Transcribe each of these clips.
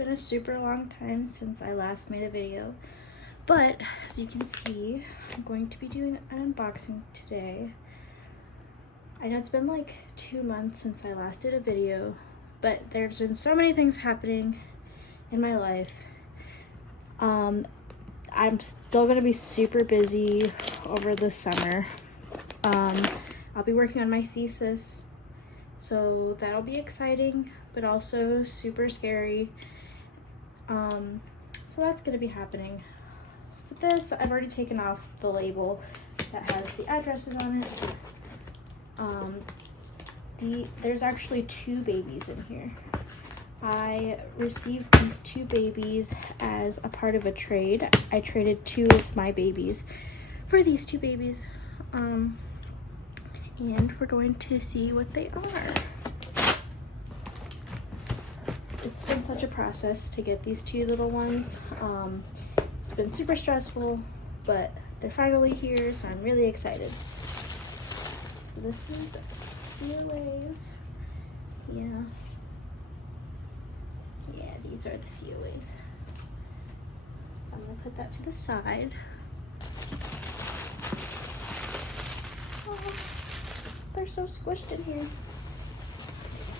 been a super long time since I last made a video, but as you can see, I'm going to be doing an unboxing today. I know it's been like 2 months since I last did a video, but there's been so many things happening in my life. I'm still gonna be super busy over the summer. I'll be working on my thesis, so that'll be exciting, but also super scary. So that's gonna be happening. With this, I've already taken off the label that has the addresses on it. There's actually 2 babies in here. I received these 2 babies as a part of a trade. I traded 2 of my babies for these 2 babies. And we're going to see what they are. It's been such a process to get these 2 little ones. It's been super stressful, but they're finally here, so I'm really excited. This is COAs. Yeah, these are the COAs. So I'm gonna put that to the side. Oh, they're so squished in here.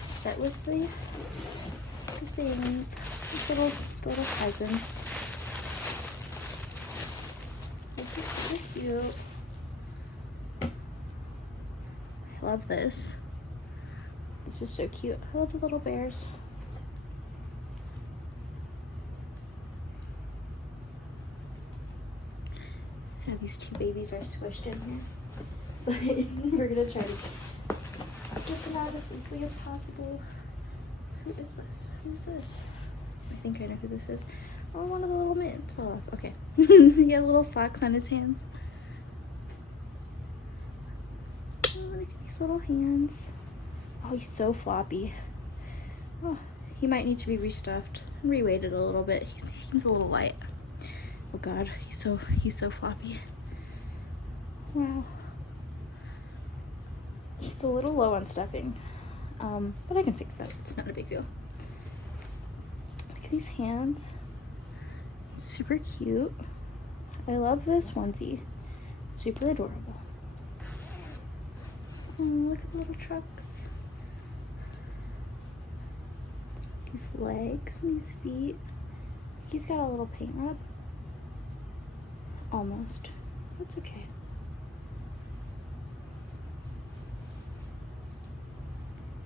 Start with the things, little peasants. This is really cute. I love this. This is so cute. I love the little bears. Yeah, these 2 babies are squished in here, but we're gonna try to get them out as safely as possible. Who is this? Who's this? I think I know who this is. Oh, one of the little mittens. Oh, okay. He has little socks on his hands. Oh, look at these little hands. Oh, he's so floppy. Oh, he might need to be restuffed and reweighted a little bit. He seems a little light. Oh God, he's so floppy. Wow. He's a little low on stuffing, but I can fix that. It's not a big deal. Look at these hands. It's super cute. I love this onesie. Super adorable. Oh, look at the little trucks. These legs and these feet. He's got a little paint rub. Almost. That's okay.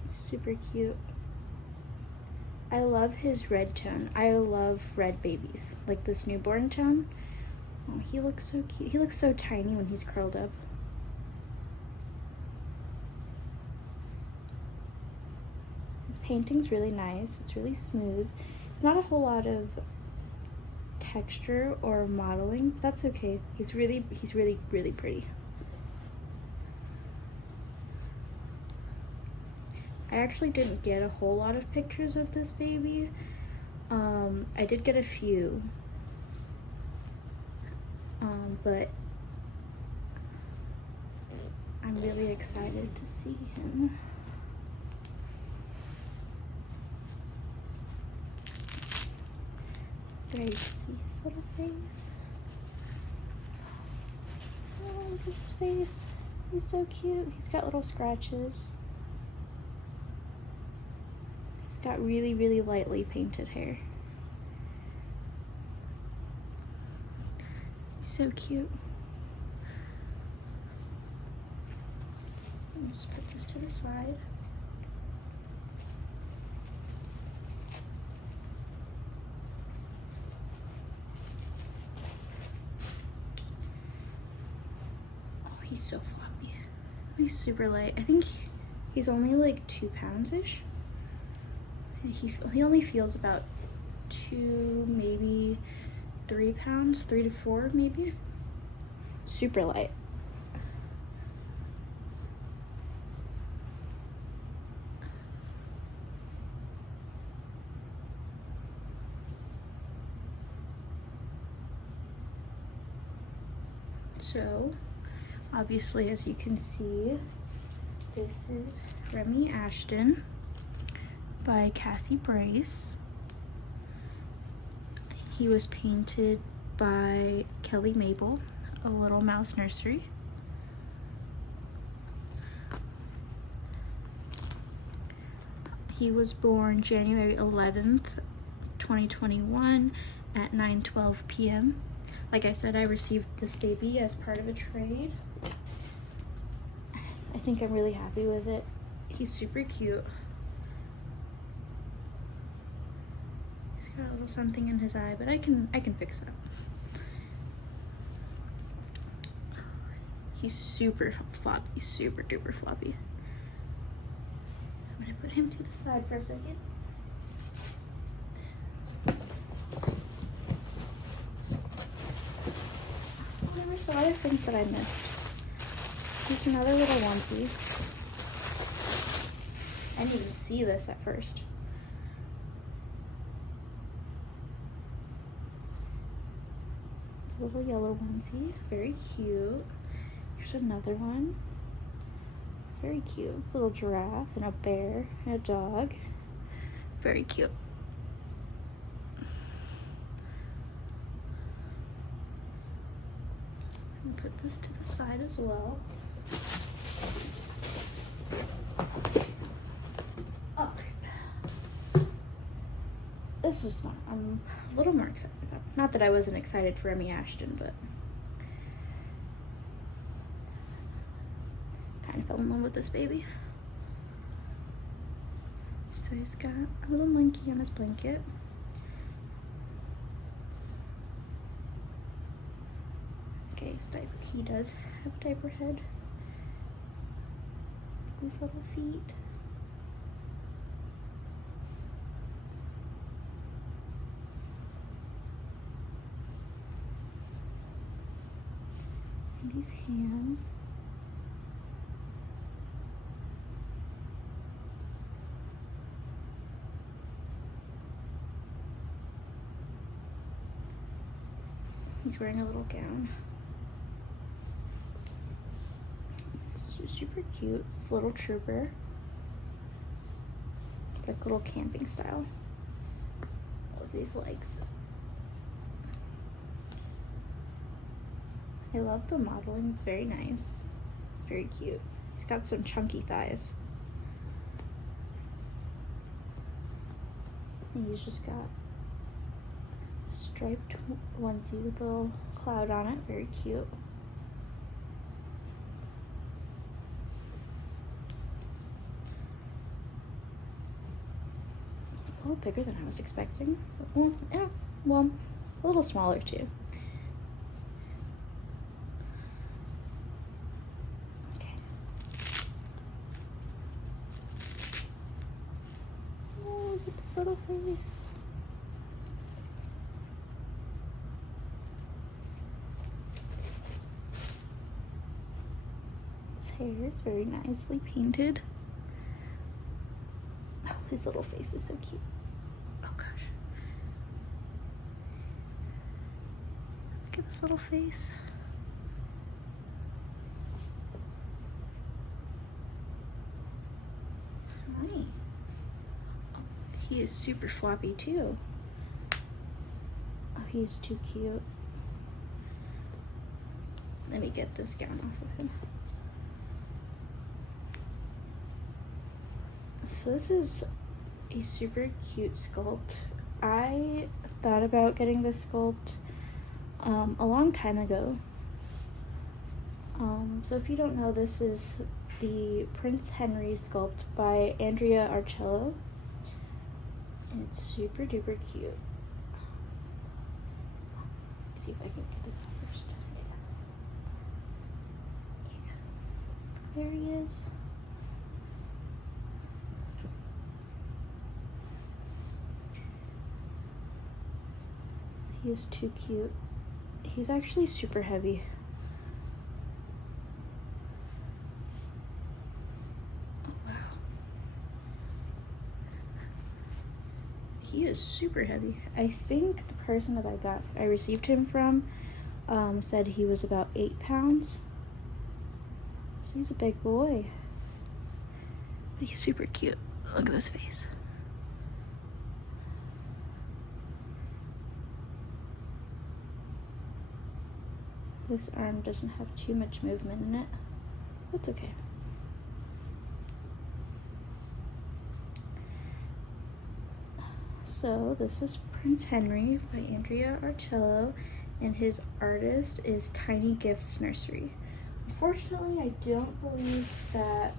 Super cute. I love his red tone. I love red babies. Like this newborn tone. Oh, he looks so cute. He looks so tiny when he's curled up. His painting's really nice. It's really smooth. It's not a whole lot of texture or modeling, but that's okay. He's really pretty. I actually didn't get a whole lot of pictures of this baby. I did get a few, but I'm really excited to see him. There you see his little face. Oh, look at his face. He's so cute. He's got little scratches. He's got really lightly painted hair. He's so cute. I'll just put this to the side. He's so floppy. He's super light. I think he's only like 2 pounds-ish. He only feels about 2, maybe 3 pounds, 3 to 4 maybe. Super light. So, obviously, as you can see, this is Remi-Ashton by Cassie Brace. He was painted by Kelli Mabel, a Little Mouse Nursery. He was born January 11th, 2021 at 9:12 p.m. Like I said, I received this baby as part of a trade. I think I'm really happy with it. He's super cute. He's got a little something in his eye, but I can fix that. He's super floppy, super duper floppy. I'm gonna put him to the side for a second. Oh, there were some other things that I missed. There's another little onesie. I didn't even see this at first. It's a little yellow onesie, very cute. Here's another one. Very cute. Little giraffe and a bear and a dog. Very cute. I'm gonna put this to the side as well. Okay. This is one I'm a little more excited about. Not that I wasn't excited for Remi-Ashton, but kind of fell in love with this baby. So he's got a little monkey on his blanket. Okay, his diaper. He does have a diaper head. These little feet. And these hands. He's wearing a little gown. It's super cute. It's this little trooper. It's like little camping style. Look at these legs. I love the modeling. It's very nice. Very cute. He's got some chunky thighs. And he's just got a striped onesie with a little cloud on it. Very cute. It's a little bigger than I was expecting. Well, yeah, well, a little smaller too. Okay. Oh, look at this little face. Hair is very nicely painted. Oh, his little face is so cute. Oh gosh. Look at this little face. Hi. Oh, he is super floppy too. Oh, he is too cute. Let me get this gown off of him. So this is a super cute sculpt. I thought about getting this sculpt a long time ago. So if you don't know, this is the Prince Henry sculpt by Andrea Arcello. And it's super duper cute. Let's see if I can get this off first. Yeah. There he is. He is too cute. He's actually super heavy. Oh, wow. He is super heavy. I think the person that I received him from said he was about 8 pounds. So he's a big boy. But he's super cute. Look at this face. This arm doesn't have too much movement in it. That's okay. So this is Prince Henry by Andrea Arcello, and his artist is Tiny Gifts Nursery. Unfortunately, I don't believe that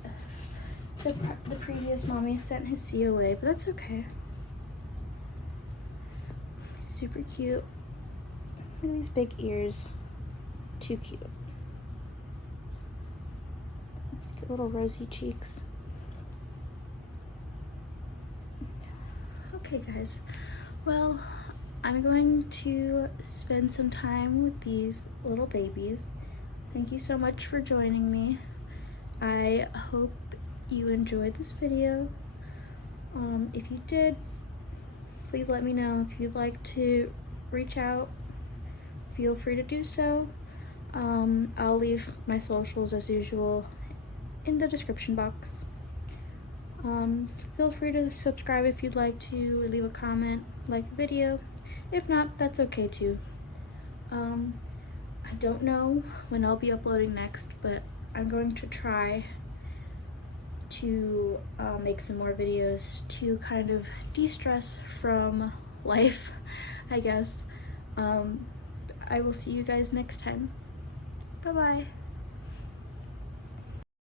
the previous mommy sent his COA, but that's okay. Super cute. Look at these big ears. Too cute. Let's get little rosy cheeks. Okay guys, well, I'm going to spend some time with these little babies. Thank you so much for joining me. I hope you enjoyed this video. If you did, please let me know. If you'd like to reach out, feel free to do so. I'll leave my socials as usual in the description box. Feel free to subscribe if you'd like to, or leave a comment, like the video. If not, that's okay too. I don't know when I'll be uploading next, but I'm going to try to make some more videos to kind of de-stress from life, I guess. I will see you guys next time. Bye-bye.